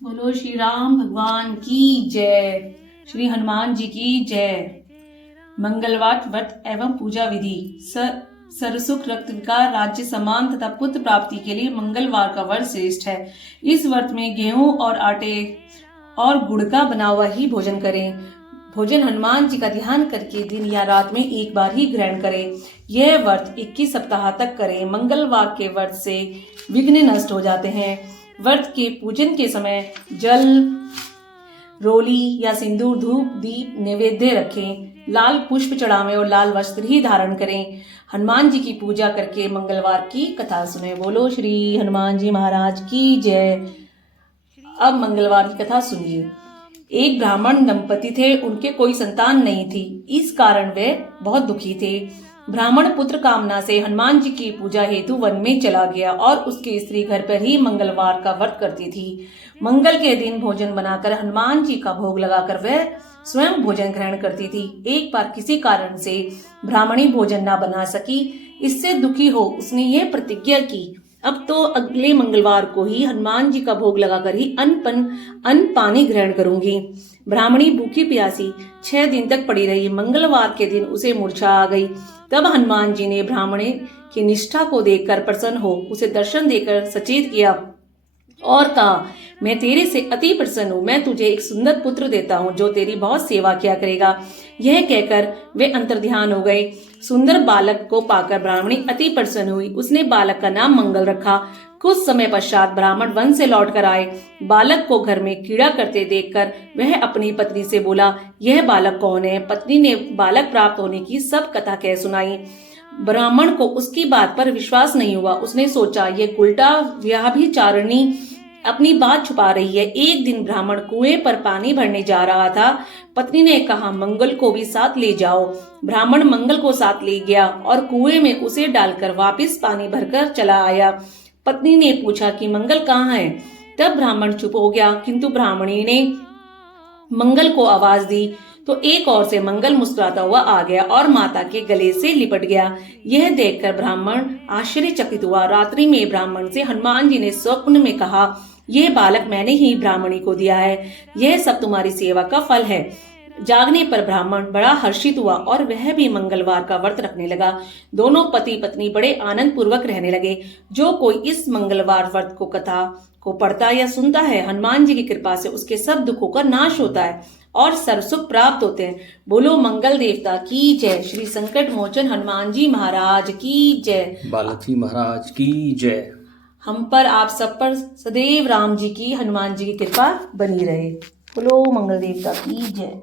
बोलो श्री राम भगवान की जय। श्री हनुमान जी की जय। मंगलवार व्रत एवं पूजा विधि। सरसुख रक्त विकार राज्य सम्मान तथा पुत्र प्राप्ति के लिए मंगलवार का व्रत श्रेष्ठ है। इस व्रत में गेहूं और आटे और गुड़ का बना हुआ ही भोजन करें। भोजन हनुमान जी का ध्यान करके दिन या रात में एक बार ही ग्रहण करें। यह व्रत 21 सप्ताह तक करें। मंगलवार के व्रत से विघ्न नष्ट हो जाते हैं। व्रत के पूजन के समय जल, रोली या सिंदूर, धूप, दीप नैवेद्य रखें। लाल पुष्प चढ़ावें और लाल वस्त्र ही धारण करें। हनुमान जी की पूजा करके मंगलवार की कथा सुने। बोलो श्री हनुमान जी महाराज की जय। अब मंगलवार की कथा सुनिए। एक ब्राह्मण दंपति थे, उनके कोई संतान नहीं थी। इस कारण वे बहुत दुखी थे। ब्राह्मण पुत्र कामना से हनुमान जी की पूजा हेतु वन में चला गया और उसकी स्त्री घर पर ही मंगलवार का व्रत करती थी। मंगल के दिन भोजन बनाकर हनुमान जी का भोग लगाकर वह स्वयं भोजन ग्रहण करती थी। एक बार किसी कारण से ब्राह्मणी भोजन न बना सकी। इससे दुखी हो उसने यह प्रतिज्ञा की, अब तो अगले मंगलवार को ही हनुमान जी का भोग लगाकर ही अन्न पानी ग्रहण करूंगी। ब्राह्मणी भूखी प्यासी 6 दिन तक पड़ी रही। मंगलवार के दिन उसे मूर्छा आ गई। तब हनुमान जी ने ब्राह्मणी की निष्ठा को देखकर प्रसन्न हो उसे दर्शन देकर सचेत किया और कहा, मैं तेरे से अति प्रसन्न हूँ। मैं तुझे एक सुंदर पुत्र देता हूँ जो तेरी बहुत सेवा किया करेगा। यह कहकर वे अंतर्ध्यान हो गए। सुंदर बालक को पाकर ब्राह्मणी अति प्रसन्न हुई। उसने बालक का नाम मंगल रखा। कुछ समय पश्चात ब्राह्मण वन से लौट कर आए। बालक को घर में कीड़ा करते देखकर वह अपनी पत्नी से बोला, यह बालक कौन है? पत्नी ने बालक प्राप्त होने की सब कथा कह सुनाई। ब्राह्मण को उसकी बात पर विश्वास नहीं हुआ। उसने सोचा, ये उल्टा व्यभिचारिणी अपनी बात छुपा रही है। एक दिन ब्राह्मण कुएं पर पानी भरने जा रहा था। पत्नी ने कहा, मंगल को भी साथ ले जाओ। ब्राह्मण मंगल को साथ ले गया और कुएं में उसे डालकर वापस पानी भरकर चला आया। पत्नी ने पूछा कि मंगल कहाँ है? तब ब्राह्मण चुप हो गया, किंतु ब्राह्मणी ने मंगल को आवाज दी तो एक ओर से मंगल मुस्कुराता हुआ आ गया और माता के गले से लिपट गया। यह देखकर ब्राह्मण आश्चर्यचकित हुआ। रात्रि में ब्राह्मण से हनुमान जी ने स्वप्न में कहा, यह बालक मैंने ही ब्राह्मणी को दिया है। यह सब तुम्हारी सेवा का फल है। जागने पर ब्राह्मण बड़ा हर्षित हुआ और वह भी मंगलवार का व्रत रखने लगा। दोनों पति पत्नी बड़े आनंद पूर्वक रहने लगे। जो कोई इस मंगलवार व्रत को कथा को पढ़ता या सुनता है, हनुमान जी की कृपा से उसके सब दुखों का नाश होता है और सर्वसुख प्राप्त होते हैं। बोलो मंगल देवता की जय। श्री संकट मोचन हनुमान जी महाराज की जय। बालक जी महाराज की जय। हम पर, आप सब पर सदैव राम जी की, हनुमान जी की कृपा बनी रहे। बोलो मंगल देवता की जय।